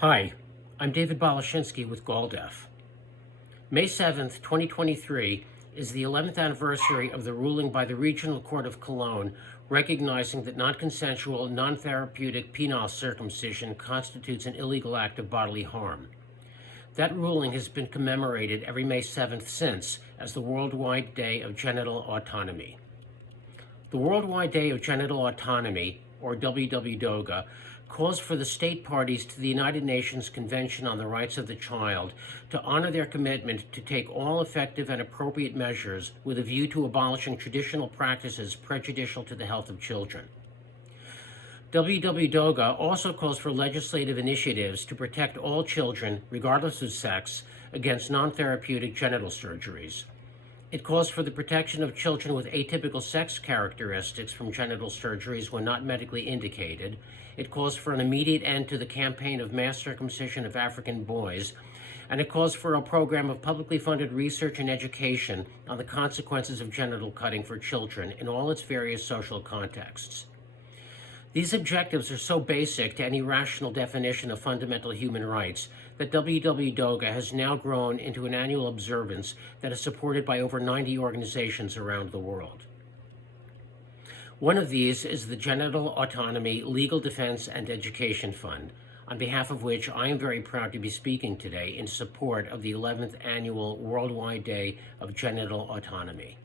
Hi, I'm David Balashinsky with GALDEF. May 7th, 2023 is the 11th anniversary of the ruling by the Regional Court of Cologne recognizing that non-consensual, non-therapeutic penile circumcision constitutes an illegal act of bodily harm. That ruling has been commemorated every May 7th since as the Worldwide Day of Genital Autonomy. The Worldwide Day of Genital Autonomy, or WWDOGA, calls for the state parties to the United Nations Convention on the Rights of the Child to honor their commitment to take all effective and appropriate measures with a view to abolishing traditional practices prejudicial to the health of children. WWDOGA also calls for legislative initiatives to protect all children, regardless of sex, against non-therapeutic genital surgeries. It calls for the protection of children with atypical sex characteristics from genital surgeries when not medically indicated. It calls for an immediate end to the campaign of mass circumcision of African boys. And it calls for a program of publicly funded research and education on the consequences of genital cutting for children in all its various social contexts. These objectives are so basic to any rational definition of fundamental human rights that WWDOGA has now grown into an annual observance that is supported by over 90 organizations around the world. One of these is the Genital Autonomy Legal Defense and Education Fund, on behalf of which I am very proud to be speaking today in support of the 11th Annual Worldwide Day of Genital Autonomy.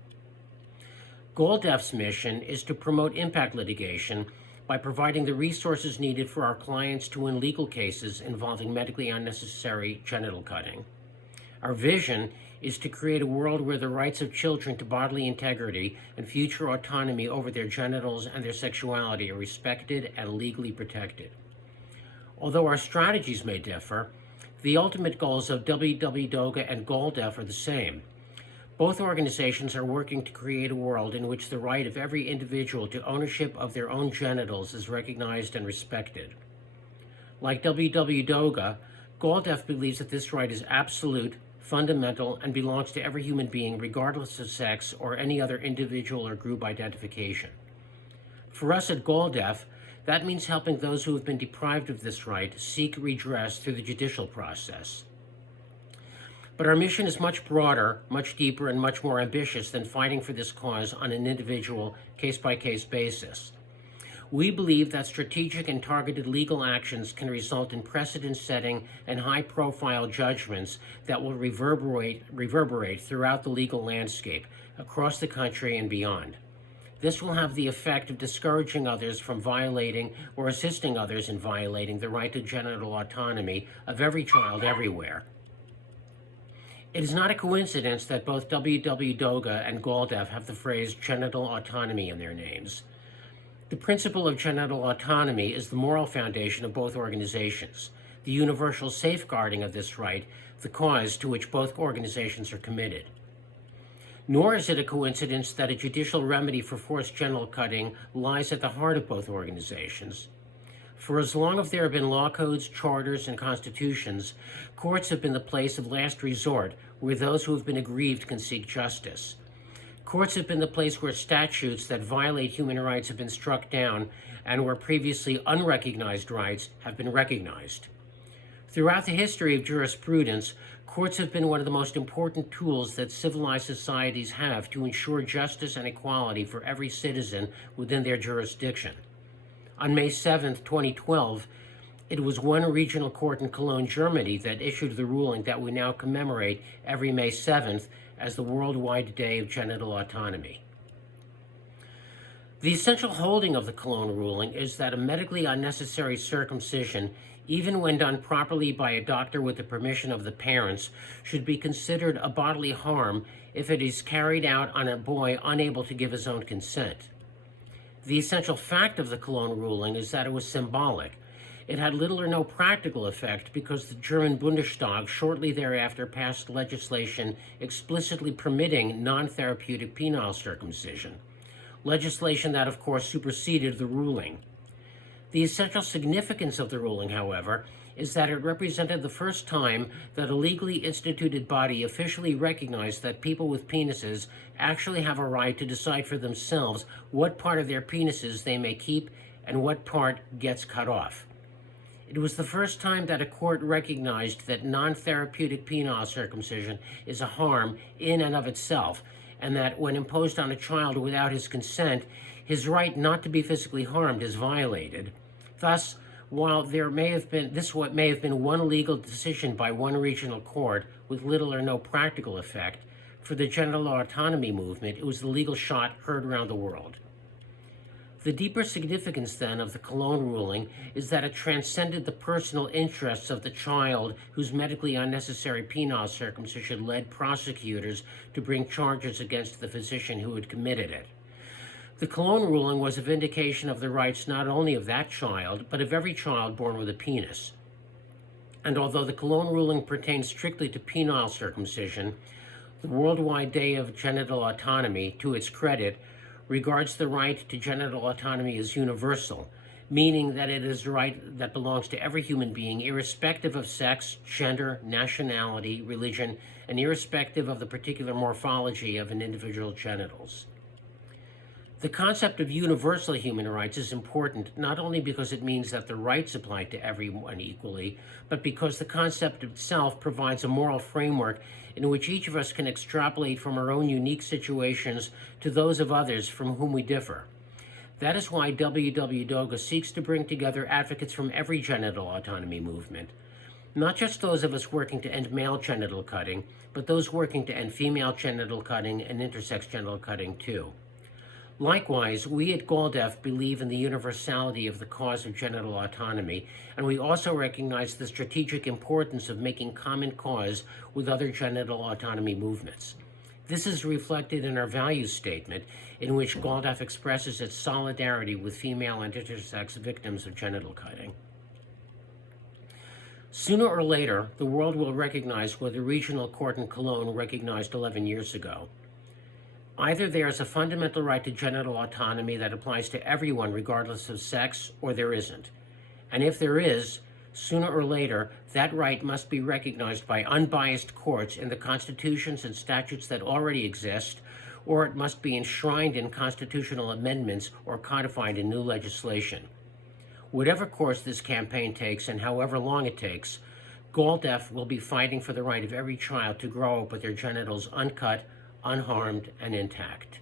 GALDEF's mission is to promote impact litigation by providing the resources needed for our clients to win legal cases involving medically unnecessary genital cutting. Our vision is to create a world where the rights of children to bodily integrity and future autonomy over their genitals and their sexuality are respected and legally protected. Although our strategies may differ, the ultimate goals of WWDOGA and GALDEF are the same. Both organizations are working to create a world in which the right of every individual to ownership of their own genitals is recognized and respected. Like WWDOGA, GALDEF believes that this right is absolute, fundamental, and belongs to every human being regardless of sex or any other individual or group identification. For us at GALDEF, that means helping those who have been deprived of this right seek redress through the judicial process. But our mission is much broader, much deeper, and much more ambitious than fighting for this cause on an individual, case-by-case basis. We believe that strategic and targeted legal actions can result in precedent-setting and high-profile judgments that will reverberate throughout the legal landscape, across the country and beyond. This will have the effect of discouraging others from violating or assisting others in violating the right to genital autonomy of every child everywhere. It is not a coincidence that both WWDOGA and GALDEF have the phrase genital autonomy in their names. The principle of genital autonomy is the moral foundation of both organizations, the universal safeguarding of this right, the cause to which both organizations are committed. Nor is it a coincidence that a judicial remedy for forced genital cutting lies at the heart of both organizations. For as long as there have been law codes, charters, and constitutions, courts have been the place of last resort where those who have been aggrieved can seek justice. Courts have been the place where statutes that violate human rights have been struck down and where previously unrecognized rights have been recognized. Throughout the history of jurisprudence, courts have been one of the most important tools that civilized societies have to ensure justice and equality for every citizen within their jurisdiction. On May 7, 2012, it was one regional court in Cologne, Germany, that issued the ruling that we now commemorate every May 7th as the Worldwide Day of Genital Autonomy. The essential holding of the Cologne ruling is that a medically unnecessary circumcision, even when done properly by a doctor with the permission of the parents, should be considered a bodily harm if it is carried out on a boy unable to give his own consent. The essential fact of the Cologne ruling is that it was symbolic. It had little or no practical effect because the German Bundestag shortly thereafter passed legislation explicitly permitting non-therapeutic penile circumcision, legislation that, of course, superseded the ruling. The essential significance of the ruling, however, is that it represented the first time that a legally instituted body officially recognized that people with penises actually have a right to decide for themselves what part of their penises they may keep and what part gets cut off. It was the first time that a court recognized that non-therapeutic penile circumcision is a harm in and of itself, and that when imposed on a child without his consent, his right not to be physically harmed is violated. Thus, while there may have been one legal decision by one regional court with little or no practical effect, for the genital autonomy movement, it was the legal shot heard around the world. The deeper significance, then, of the Cologne ruling is that it transcended the personal interests of the child whose medically unnecessary penile circumcision led prosecutors to bring charges against the physician who had committed it. The Cologne ruling was a vindication of the rights not only of that child, but of every child born with a penis. And although the Cologne ruling pertains strictly to penile circumcision, the Worldwide Day of Genital Autonomy, to its credit, regards the right to genital autonomy as universal, meaning that it is a right that belongs to every human being, irrespective of sex, gender, nationality, religion, and irrespective of the particular morphology of an individual's genitals. The concept of universal human rights is important not only because it means that the rights apply to everyone equally, but because the concept itself provides a moral framework in which each of us can extrapolate from our own unique situations to those of others from whom we differ. That is why WWDOGA seeks to bring together advocates from every genital autonomy movement, not just those of us working to end male genital cutting, but those working to end female genital cutting and intersex genital cutting too. Likewise, we at GALDEF believe in the universality of the cause of genital autonomy, and we also recognize the strategic importance of making common cause with other genital autonomy movements. This is reflected in our values statement, in which GALDEF expresses its solidarity with female and intersex victims of genital cutting. Sooner or later, the world will recognize what the regional court in Cologne recognized 11 years ago. Either there is a fundamental right to genital autonomy that applies to everyone regardless of sex, or there isn't. And if there is, sooner or later, that right must be recognized by unbiased courts in the constitutions and statutes that already exist, or it must be enshrined in constitutional amendments or codified in new legislation. Whatever course this campaign takes and however long it takes, GALDEF will be fighting for the right of every child to grow up with their genitals uncut, unharmed, and intact.